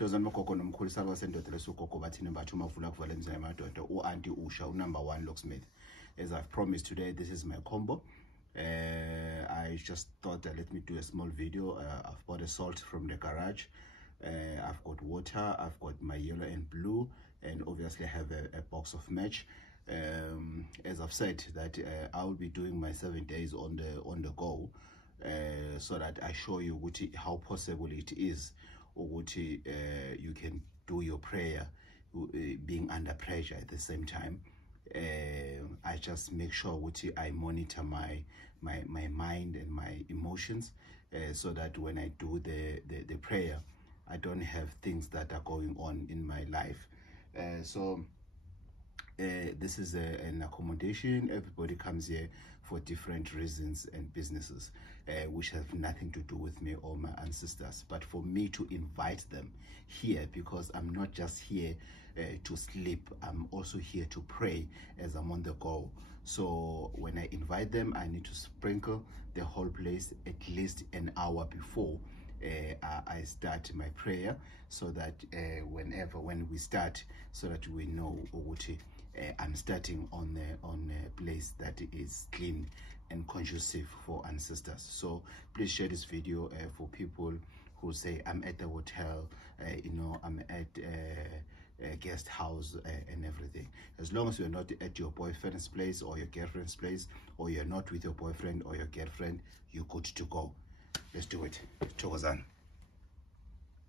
Tozama Gogo nomkhulu salwa sendoda lesugogo bathini mbatha umavula kuvala emzini yamadoda u-Auntie Usha number 1 locksmith. As I've promised today, this is my combo. I just thought let me do a small video. I've bought a salt from the garage. I've got water, I've got my yellow and blue, and obviously I have a box of match. As I've said that I will be doing my 7 days on the go, so that I show you how possible it is, or you can do your prayer being under pressure at the same time. I just make sure I monitor my mind and my emotions, so that when I do the prayer, I don't have things that are going on in my life. This is an accommodation. Everybody comes here for different reasons and businesses, which have nothing to do with me or my ancestors. But for me to invite them here, because I'm not just here to sleep, I'm also here to pray as I'm on the go. So when I invite them, I need to sprinkle the whole place at least an hour before I start my prayer, so that when we start, so that we know I'm starting on a place that is clean and conducive for ancestors. So please share this video for people who say I'm at the hotel, I'm at a guest house and everything. As long as you're not at your boyfriend's place or your girlfriend's place, or you're not with your boyfriend or your girlfriend, you're good to go. Let's do it. Chokozan.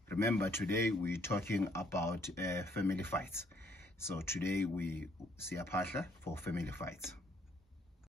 Remember, today we're talking about family fights. So today we see Ukuphahla for family fights.